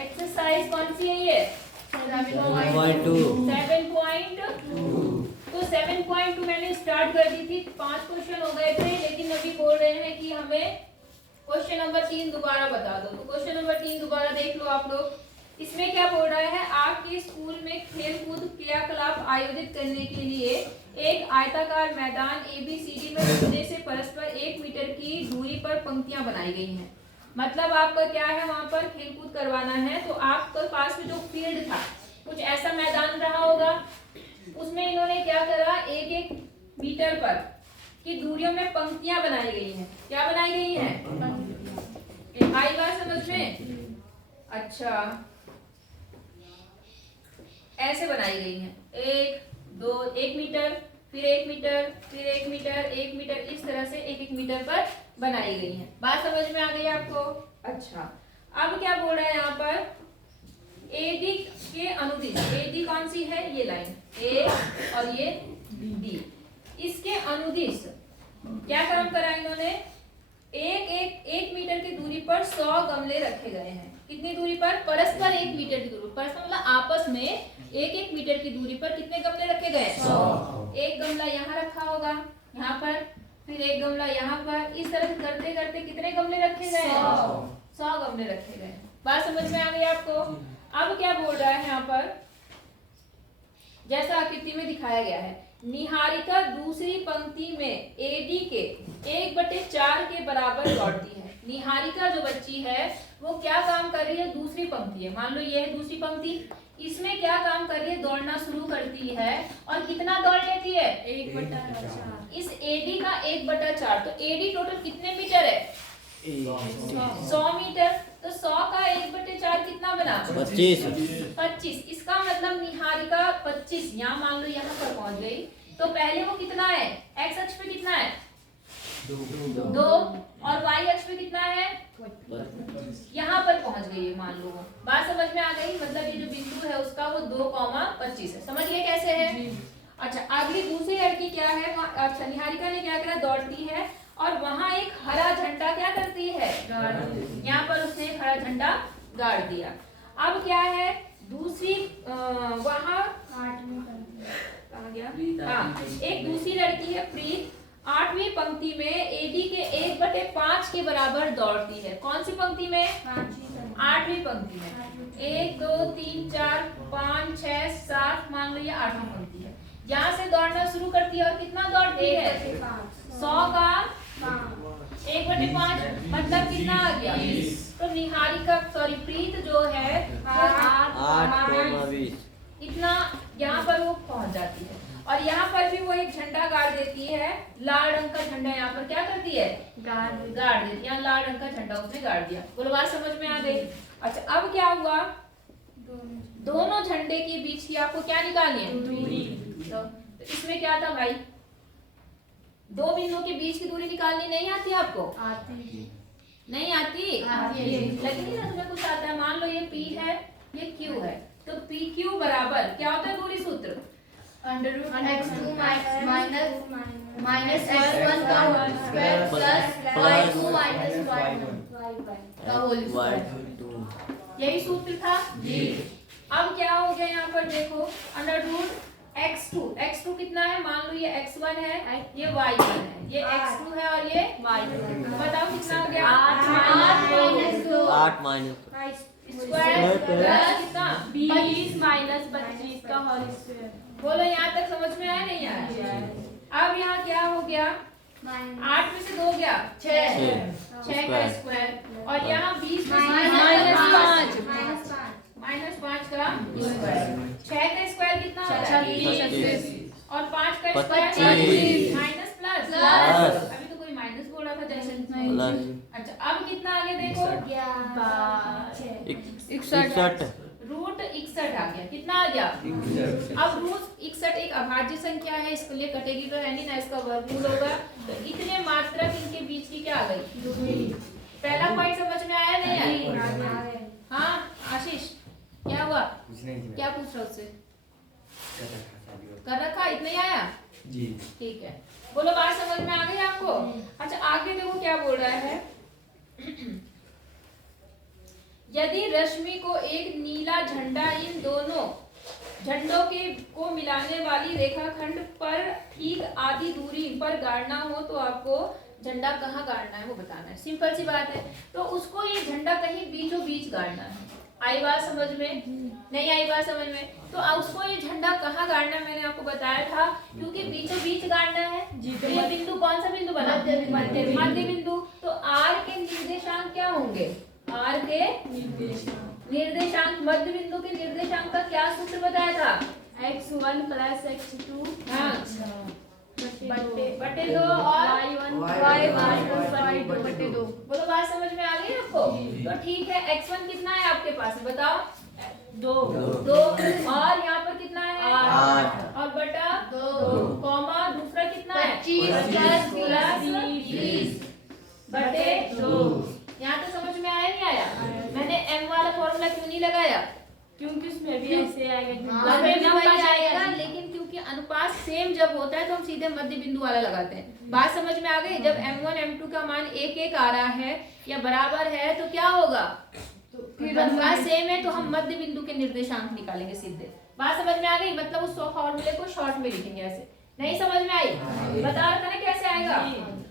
Exercise कौन सी है ये? 7.2। तो 7.2 मैंने स्टार्ट कर दी थी, 5 क्वेश्चन हो गए थे, लेकिन अभी बोल रहे हैं कि हमें क्वेश्चन नंबर 3 दोबारा बता दो। तो क्वेश्चन नंबर 3 दोबारा देख लो आप लोग। इसमें क्या बोल रहा है, आपके स्कूल में खेलकूद क्रियाकलाप आयोजित करने के लिए एक आयताकार मैदान ABCD में चुनने से परस्पर 1 मीटर की दूरी पर पंक्तियां बनाई गई हैं। मतलब आपका क्या है, वहां पर खेलकूद करवाना है, तो आपके पास में जो फील्ड था, कुछ ऐसा मैदान रहा होगा, उसमें इन्होंने क्या करा, 1-1 मीटर पर की दूरियों में पंक्तियां बनाई गई हैं। क्या बनाई गई हैं? आई बात समझ में? अच्छा, ऐसे बनाई गई हैं, 1 मीटर, फिर 1 मीटर, फिर 1 मीटर, 1 मीटर, इस तरह से 1-1 मीटर पर बनाई गई हैं। बात समझ में आ गई आपको? अच्छा, अब क्या बोल रहा है यहाँ पर, AD के अनुदिश, AD कौन सी है, ये लाइन A और ये D, इसके अनुदिश क्या काम करा इन्होंने, 1 मीटर की दूरी पर 100 गमले रखे गए हैं। कितनी दूरी पर? परस्पर 1 मीटर की दूरी पर, मतलब आपस में 1-1 मीटर की दूरी पर कितने गमले रखे गए? 100। एक गमला यहाँ रखा होगा, यहाँ पर, फिर एक गमला यहाँ पर, इस तरह करते करते कितने गमले रखे गए? 100 गमले रखे गए। बात समझ में आ गई आपको? अब क्या बोल रहा है यहाँ पर, जैसा आकृति में दिखाया गया है, निहारिका दूसरी पंक्ति में AD के 1/4 के बराबर दौड़ती है। निहारिका जो बच्ची है वो क्या काम कर रही है, दूसरी पंक्ति है, मान लो ये है दूसरी पंक्ति, इसमें क्या काम कर रही है, दौड़ना शुरू करती है, और कितना दौड़ लेती है? 1/4। इस AD का 1/4, तो AD टोटल कितने मीटर है? 100 मीटर। तो 100 का 1/4 कितना बना? 25। इसका मतलब निहारिका 25, यहाँ मान लो यहाँ पर पहुंच गई, तो पहले वो कितना है, x अक्ष पे कितना है? 2, और y अक्ष पे कितना है? यहाँ पर पहुंच गई है, मान लो। बात समझ में आ गई? मतलब ये जो बिंदु है उसका वो 2,25 है। समझ गए कैसे है? अच्छा, अगली दूसरी लड़की क्या है, अच्छा निहारिका ने क्या करा, दौड़ती है, और वहां एक हरा झंडा क्या करती है, यहाँ पर उसने एक हरा झंडा गाड़ दिया। अब क्या है, दूसरी वहां कहाँ गया, हाँ, एक दूसरी लड़की है प्रीत, 8वीं पंक्ति में AD के 1/5 के बराबर दौड़ती है। कौन सी पंक्ति में? 8वीं पंक्ति में। 1 2 3 4 5 6 7, मान लो ये 8वीं पंक्ति है। यहाँ से दौड़ना शुरू करती है, और कितना दौड़ती है? 100 का 1/5, मतलब कितना आ गया? तो निहारिका, सॉरी प्रीत जो है 8,20 इतना यहाँ पर वो पहुंच जाती है, और यहाँ पर भी वो एक झंडा गाड़ देती है, लाल रंग का झंडा यहाँ पर क्या करती है, गाड़ देती है, लाल रंग का झंडा उसने गाड़ दिया। बोलो बात समझ में आ गई? अच्छा, अब क्या हुआ, दोनों झंडे के बीच की आपको क्या निकालनी है, दूरी। तो इसमें क्या था भाई, 2 बिंदुओं के बीच की दूरी निकालनी नहीं आती आपको? आती नहीं आती? लेकिन ना तुम्हें कुछ आता है। मान लो ये P है, ये Q है, तो PQ बराबर क्या होता है दूरी सूत्र? √x2 माइनस x1 का whole square plus y2 minus y1 का होल स्क्वायर। यही सूत्र था जी। अब क्या हो गया यहाँ पर देखो, √x2 कितना है, मान लो ये x1 है, ये y1 है, ये x2 है और ये y1। बताओ कितना हो गया? 8 माइनस स्क्वायर प्लस कितना, 20 माइनस 25 का होल स्क्वायर। बोलो यहाँ तक समझ में आया नहीं आया? अब यहाँ क्या हो गया, 8 में से 2 गया 6 का स्क्वायर, और यहाँ 20 में माइनस 5 का स्क्वायर। 6 का स्क्वायर कितना होता है? 36, और 5 का स्क्वायर माइनस प्लस। अभी तो कोई माइनस बोल रहा था जैसे। अच्छा, अब कितना आगे देखो, 61, √61 आ गया। कितना आ गया? अब √61 एक अभाज्य संख्या है, इसके लिए कटेगी तो है नहीं ना, इसका वर्गमूल होगा, तो इतने मात्रक इनके बीच की क्या आ गई, दूरी। पहला पॉइंट समझ में आया नहीं आया? हाँ आशीष, क्या हुआ, क्या पूछ रहा उससे? कर रखा, इतना ही आया जी? ठीक है, बोलो बात समझ में आ गई आपको? अच्छा, आगे देखो क्या बोल रहा है, यदि रश्मि को एक नीला झंडा इन दोनों झंडों के को मिलाने वाली रेखाखंड पर ठीक आधी दूरी पर गाड़ना हो तो आपको झंडा कहाँ गाड़ना है वो बताना है। सिंपल सी बात है। तो उसको ये झंडा कहीं बीचों बीच गाड़ना है। आई बात समझ में? नहीं आई बात समझ में? तो उसको ये झंडा कहाँ गाड़ना मैंने आपको बताया था, क्योंकि बीचों बीच गाड़ना है। तो ये बिंदु कौन सा बिंदु बना? मध्य बिंदु। तो आर के निर्देशांक क्या होंगे? आर के निर्देशांक मध्य बिंदु के निर्देशांक का क्या सूत्र बताया था? x1 + x2 हाँ बटे 2 और y1 बटे 2। बोलो बात समझ में आ गई आपको? तो ठीक है, x1 कितना है आपके पास बताओ? 2 और यहाँ पर कितना है? 8 और बटा 2 कॉमा दूसरा कितना है? 25 + 20 बटे 2। यहाँ तो समझ में आया नहीं आया? मैंने m वाला फॉर्मूला क्यों नहीं लगाया? क्योंकि उसमें भी ऐसे आएगा, उसमें भी वही आएगा, लेकिन क्योंकि अनुपात सेम जब होता है तो हम सीधे मध्य बिंदु वाला लगाते हैं। बात समझ में आ गई? जब m1 m2 का मान 1 आ रहा है या बराबर है तो क्या होगा? अनुपात सेम है तो हम मध्य बिंदु के निर्देशांक निकालेंगे सीधे। बात समझ में आ गई? मतलब उस फॉर्मूले को शॉर्ट में लिखेंगे ऐसे। नहीं समझ में आई? बता रहा था ना कैसे आएगा।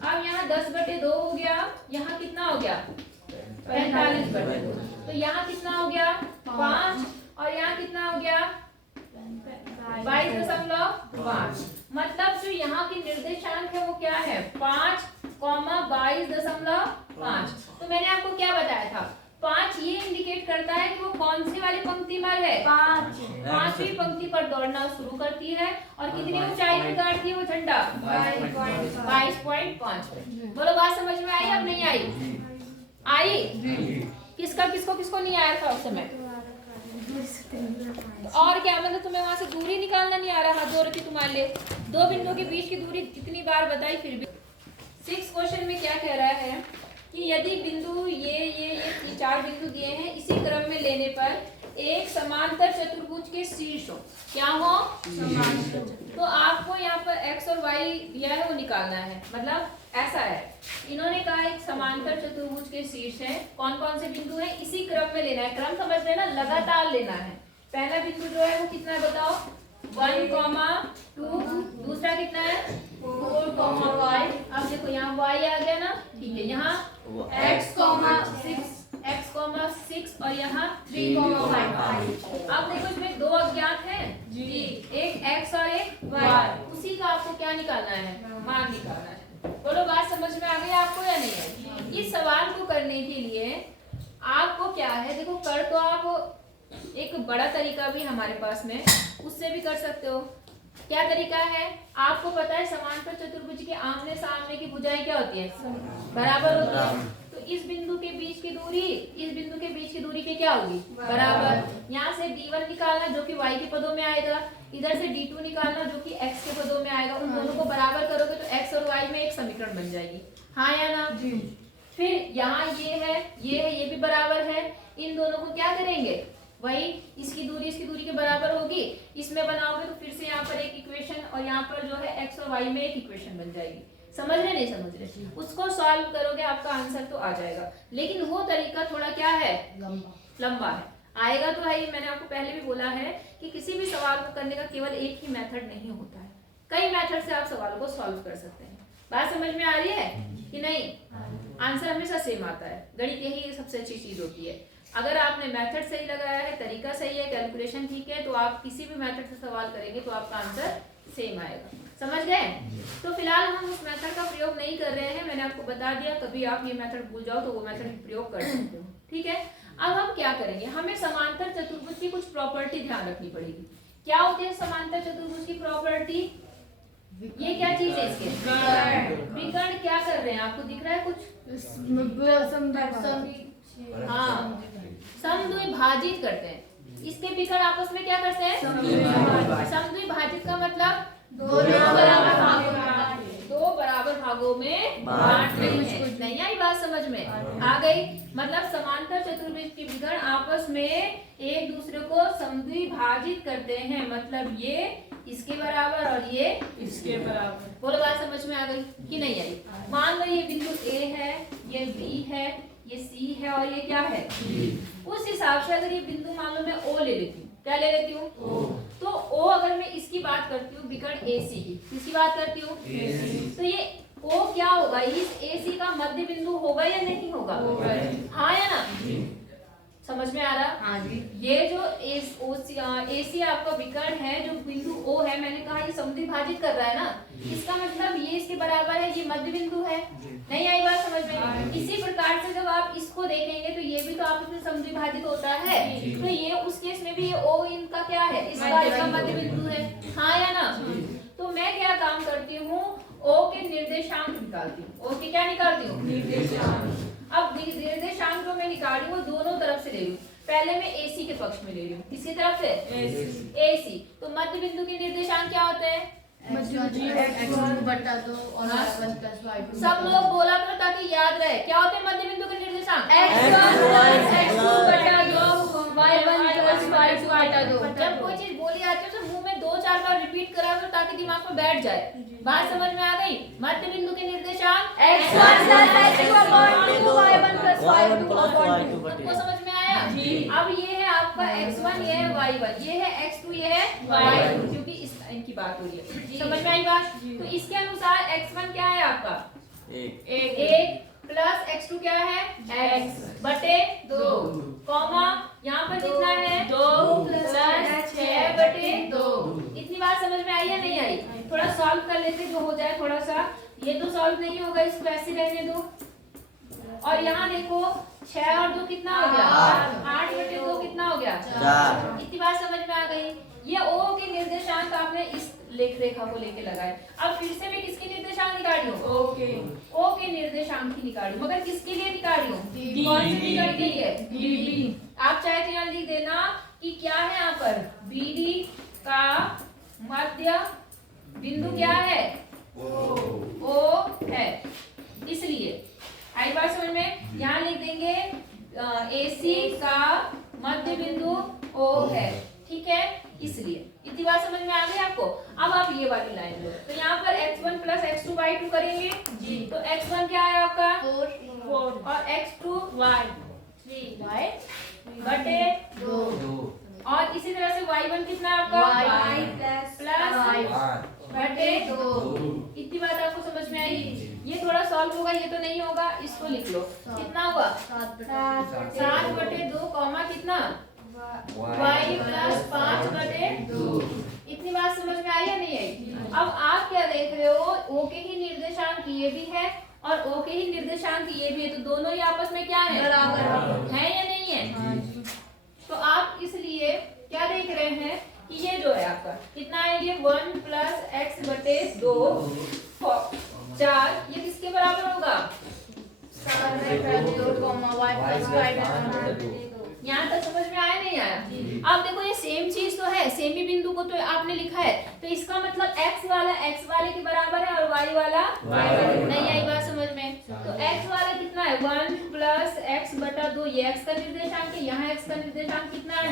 अब यहाँ 10 बटे 2 हो गया, यहाँ कितना हो गया? 45 बटे 2। तो यहाँ कितना हो गया? 5 और यहाँ कितना हो गया? 22.5। मतलब जो यहाँ की निर्देशांक है वो क्या है? 5, 22.5। तो मैंने आपको क्या बताया था? 5 ये इंडिकेट करता है कि वो कौन सी वाली पंक्ति पर है? 5वीं पंक्ति पर दौड़ना शुरू करती है। और कितनी ऊंचाई पे गाड़ती है वो झंडा? 22.5। बोलो बात समझ में आई? अब नहीं आई? आई? किसको नहीं आया था उस समय? और क्या मतलब तुम्हें वहां से दूरी निकालना नहीं आ रहा? दो रखी तुम्हारे लिए, दो बिंदुओं के बीच की दूरी कितनी बार बताई फिर भी। 6 क्वेश्चन में क्या कह रहा है कि यदि बिंदु ये 4 बिंदु दिए हैं, इसी क्रम में लेने पर एक समांतर चतुर्भुज के शीर्ष हो। क्या हो? समांतर। तो आपको यहाँ पर x और y दिया है वो निकालना है। मतलब ऐसा है, इन्होंने कहा एक समांतर चतुर्भुज के शीर्ष है। कौन कौन से बिंदु है? इसी क्रम में लेना है। क्रम समझ लेना, लगातार लेना है। पहला बिंदु जो है वो कितना है बताओ? 1, 2। दूसरा कितना है? 4, y। अब देखो यहाँ y आ गया ना, ठीक है। यहाँ x, 6 और यहाँ 3, 5। अब देखो इसमें 2 अज्ञात हैं जी, एक x और एक y। उसी का आपको क्या निकालना है? मान निकालना है। बोलो बात समझ में आ गई आपको या नहीं है? इस सवाल को करने के लिए आपको क्या है, देखो कर तो आप एक बड़ा तरीका भी हमारे पास में, उससे भी कर सकते हो। क्या तरीका है? आपको पता है समांतर चतुर्भुज के आमने सामने की भुजाएं क्या होती है? बराबर होती है। तो इस बिंदु के बीच की दूरी इस बिंदु के बीच की दूरी के क्या होगी? बराबर। यहाँ से d1 निकालना जो कि y के पदों में आएगा, इधर से d2 निकालना जो कि x के पदों में आएगा। उन दोनों को बराबर करोगे तो x और y में एक समीकरण बन जाएगी। हाँ या ना? फिर यहाँ ये भी बराबर है। इन दोनों को क्या करेंगे? वही इसकी दूरी के बराबर होगी। इसमें बनाओगे तो फिर से यहाँ पर एक इक्वेशन और यहाँ पर जो है x और y में एक इक्वेशन बन जाएगी। समझ रहे नहीं समझ रहे? उसको सॉल्व करोगे आपका आंसर तो आ जाएगा। लेकिन वो तरीका थोड़ा क्या है? लंबा है। आएगा तो है ही। मैंने आपको पहले भी बोला है कि किसी भी सवाल को करने का केवल एक ही मेथड नहीं होता है, कई मेथड से आप सवालों को सॉल्व कर सकते हैं। बात समझ में आ रही है कि नहीं? आंसर हमेशा सेम आता है। गणित यही सबसे अच्छी चीज होती है। अगर आपने मेथड सही लगाया है, तरीका सही है, कैलकुलेशन ठीक है, तो आप किसी भी मेथड से सवाल करेंगे तो आपका आंसर सेम आएगा। समझ गए? तो फिलहाल हम उस मेथड का प्रयोग नहीं कर रहे हैं। मैंने आपको बता दिया, कभी आप ये मेथड भूल जाओ तो वो मेथड प्रयोग कर सकते हो। ठीक है, अब हम क्या करेंगे? हमें समांतर चतुर्भुज की कुछ प्रॉपर्टी ध्यान रखनी पड़ेगी। क्या होती है समांतर चतुर्भुज की प्रॉपर्टी? ये क्या चीज है? इसके विकर्ण क्या कर रहे हैं? आपको दिख रहा है कुछ? हाँ, समद्विभाजित करते हैं। इसके विकर्ण आपस में क्या करते हैं? समद्विभाजित का मतलब दो बराबर भागों में बांट रहे हैं। नहीं आई बात समझ में? आ गई। मतलब समांतर चतुर्भुज के विकर्ण आपस में एक दूसरे को समद्विभाजित करते हैं। मतलब ये इसके बराबर और ये इसके बराबर। बोलो बात समझ में आ गई कि नहीं आई? मान लो ये बिंदु A है, ये B है, ये सी है और ये क्या है, उस हिसाब से अगर ये बिंदु मान लो मैं ओ ले लेती हूँ, क्या ले लेती हूँ, तो ओ अगर मैं इसकी बात करती हूँ विकर्ण AC की, किसकी बात करती हूँ, तो ये ओ क्या होगा, इस AC का मध्य बिंदु होगा या नहीं होगा, हाँ या ना, समझ में आ रहा, हाँ जी। ये जो AC आपका विकर्ण है, जो बिंदु O है, मैंने कहा ये समुद्विभाजित कर रहा है ना, इसका मतलब ये इसके बराबर है, ये मध्य बिंदु है, नहीं आई बात समझ में। इसी प्रकार से जब आप इसको देखेंगे तो ये भी तो आपस में समुद्विभाजित होता है, तो ये उस केस में भी ये O इनका क्या है, इसका मध्य बिंदु है, हाँ या ना। तो मैं क्या काम करती हूँ, O के निर्देशांक निकालती हूँ, O के क्या निकालती हूँ, निर्देशांक। अब निर्देशांक जो मैं निकाल रही हूँ वो दोनों तरफ से ले रही हूँ, पहले मैं AC के पक्ष में ले रही हूँ, किसकी तरफ से, AC। तो मध्य बिंदु के निर्देशांक क्या होते हैं, सब लोग बोला करो ताकि याद रहे, क्या होते हैं मध्य बिंदु के निर्देशांक, जब कोई चीज बोली जाती है तो मुंह में 2-4 बार रिपीट करा करो ताकि दिमाग में बैठ जाए, बात समझ में आ गई। मध्य बिंदु के निर्देशांक सबको समझ में आया। अब ये है आपका x1, ये है y1, ये है x2, ये है y2, क्योंकि इस इनकी बात हो रही है, समझ में आई बात। तो इसके अनुसार x1 क्या है आपका, 1 प्लस x2 क्या है, x बटे 2, कॉमा यहाँ पर कितना है, 2 प्लस 6 बटे 2। इतनी बात समझ में आई या नहीं आई, थोड़ा सॉल्व कर लेते जो हो जाए थोड़ा सा, ये तो सॉल्व नहीं होगा, इसको ऐसे रहने दो। और यहाँ देखो 6 और 2 कितना हो गया, 8 बटे 2 कितना हो गया, 4। इतनी बात समझ में आ गई। ये O के निर्देशांक आपने इस लेख रेखा को लेके लगाए। अब फिर से मैं किसके निर्देशांक निकाली हूँ, O के निर्देशांक की निकाली हूँ, मगर किसके लिए निकाली हूँ, कौन सी निकाल के लिए, BD। आप चाहे तो यहाँ लिख देना कि क्या है यहाँ पर, BD का मध्य बिंदु क्या है, O है, इसलिए आई बात समझ में। यहाँ लिख देंगे AC का मध्य बिंदु O है, ठीक है, इसलिए। इतनी बात समझ में आ गई आपको। अब आप ये वाली लाइन लो, तो यहाँ पर x1 प्लस x2 y2 करेंगे जी, तो x1 क्या है आपका 4 और x2 y बटे 2, और इसी तरह से y1 कितना है आपका y प्लस बटे 2। इतनी बात आपको समझ में आई। ये थोड़ा सॉल्व होगा, ये तो नहीं होगा, इसको लिख लो, कितना हुआ 7 बटे 2 कॉमा कितना y प्लस 5 बटे 2। इतनी बात समझ में आई या नहीं आई। अब आप क्या देख रहे हो, O के ही निर्देशांक ये भी है और O के ही निर्देशांक ये भी है, तो दोनों ही आपस में क्या है, बराबर है या नहीं है। तो आप इसलिए क्या देख रहे हैं कि ये जो है आपका कितना है, ये 1 प्लस x बटे 2 4, ये किसके बराबर होगा, यहाँ तक समझ में आया नहीं आया। अब देखो ये सेम चीज तो है, सेम ही बिंदु को तो आपने लिखा है, तो इसका मतलब x वाला x वाले के बराबर है और y वाला y वाले, नहीं आई बात समझ में। तो x वाला कितना है 1 प्लस x बटा 2, ये x का निर्देशांक है, यहाँ x का निर्देशांक कितना है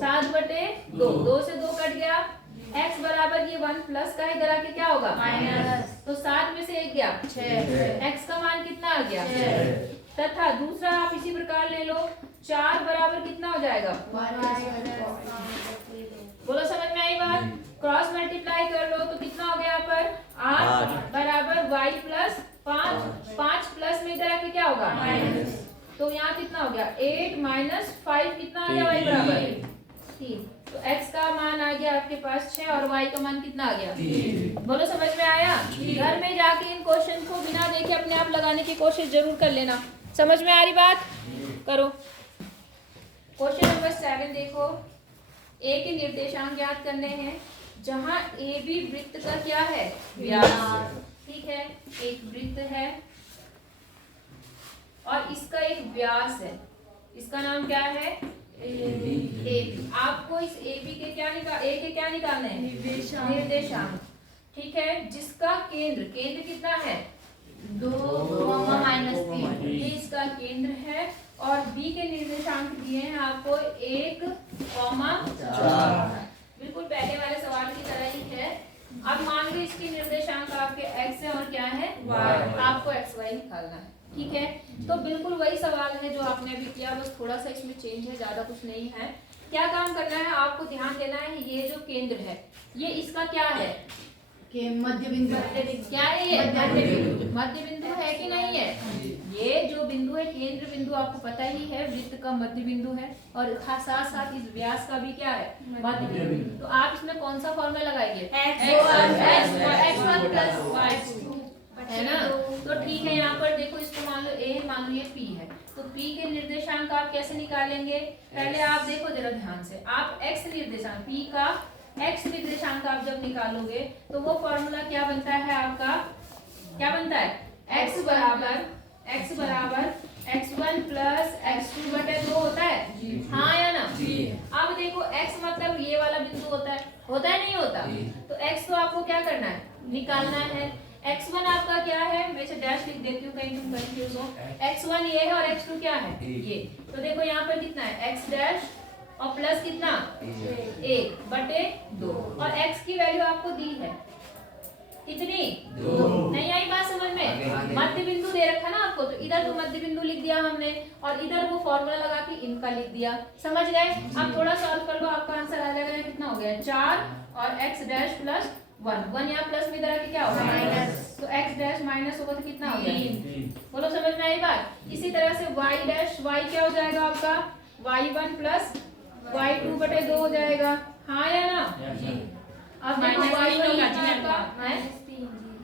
7 बटे 2, 2 से 2 कट गया, x बराबर ये 1 प्लस का इधर आके क्या होगा माइनस, तो 7 में से 1 गया 6, x का मान कितना आ गया 6। तथा दूसरा आप इसी प्रकार ले लो, 4 बराबर कितना हो जाएगा, बोलो समझ में आई बात। क्रॉस मल्टीप्लाई कर लो तो कितना हो गया यहाँ पर 8 बराबर y प्लस 5, 5 प्लस में इधर आके क्या होगा माइनस, तो यहाँ कितना हो गया 8 माइनस 5 कितना आ गया y बराबर 3। तो x का मान आ गया आपके पास 6 और y का मान कितना आ गया 3। बोलो समझ में आया। घर में जाके इन क्वेश्चन को बिना देखे अपने आप लगाने की कोशिश जरूर कर लेना, समझ में आ रही बात, करो। क्वेश्चन नंबर 7 देखो, A के निर्देशांक ज्ञात करने हैं, जहां AB वृत्त का क्या है व्यास, ठीक है, एक वृत्त है और इसका एक व्यास है, इसका नाम क्या है AB। आपको इस AB के क्या निकालना है, निर्देशांक, ठीक है, जिसका केंद्र कितना है 2, -3, ये इसका केंद्र है। और B के निर्देशांक दिए हैं आपको 1, 4, बिल्कुल पहले वाले सवाल की तरह ही है। अब मान लो इसके निर्देशांक आपके x है और क्या है y, आपको xy निकालना है। ठीक है, तो बिल्कुल वही सवाल है जो आपने अभी किया, बस थोड़ा सा इसमें चेंज है, ज्यादा कुछ नहीं है। क्या काम करना है आपको, ध्यान देना है, ये जो केंद्र है ये इसका क्या है, के मध्य बिंदु क्या है ये, मध्य बिंदु। मध्य बिंदु है कि नहीं है। ये जो बिंदु है केंद्र बिंदु आपको पता ही है, वृत्त का मध्य बिंदु है, और साथ साथ इस व्यास का भी क्या है, मध्य बिंदु। तो आप इसमें कौन सा फॉर्मूला लगाएंगे, x1 प्लस y2, है ना। तो ठीक है, यहाँ पर देखो, इसको मान लो a है, मान लो ये p है, तो p के निर्देशांक आप कैसे निकालेंगे, पहले आप देखो जरा ध्यान से, आप x निर्देशांक p का x निर्देशांक आप जब निकालोगे तो वो फॉर्मूला क्या बनता है आपका, क्या बनता है, x बराबर x1 प्लस x2 बटे 2 होता है, हाँ या ना। अब देखो x मतलब ये वाला बिंदु होता है नहीं होता, तो x को आपको क्या करना है, निकालना है। x1 आपका क्या है, मैं इसे डैश लिख देती हूँ कहीं तुम कंफ्यूज हो, x1 ये है और x2 क्या है ये, तो देखो यहाँ पर कितना है, x डैश और प्लस कितना 1 बटे 2, और x की वैल्यू आपको दी है कितनी, 2। नहीं आई बात समझ में, मध्य बिंदु दे रखा ना आपको, तो इधर तो मध्य बिंदु लिख दिया हमने, और इधर वो फॉर्मूला लगा के इनका लिख दिया, समझ गए। अब थोड़ा सॉल्व कर लो, आपका आंसर आ जाएगा, कितना हो गया 4 और x डैश प्लस 1 यहाँ प्लस में इधर आके क्या होगा माइनस, तो x डैश माइनस होगा तो कितना हो गया, बोलो समझ में आई बात। इसी तरह से y डैश y क्या हो जाएगा आपका, y1 प्लस y2 बटे 2 हो जाएगा, हाँ या ना। अब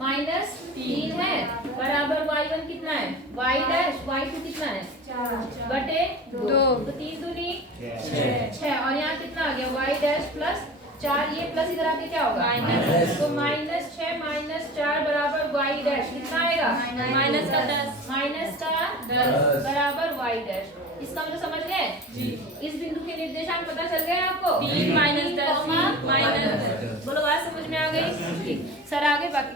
माइनस 3 है बराबर y1 कितना है, y डैश y2 कितना है 4 बटे 2, तो 3 दूनी 6, और यहाँ कितना आ गया y डैश प्लस 4, ये प्लस इधर आके क्या होगा माइनस, तो माइनस 6 माइनस 4 बराबर y डैश कितना आएगा, माइनस का 10 बराबर y डैश। इसका मतलब समझ गए, इस बिंदु के निर्देशांक पता चल गए आपको, 3 माइनस 10 माइनस, बोलो बात समझ में आ गई। सर आगे बाकी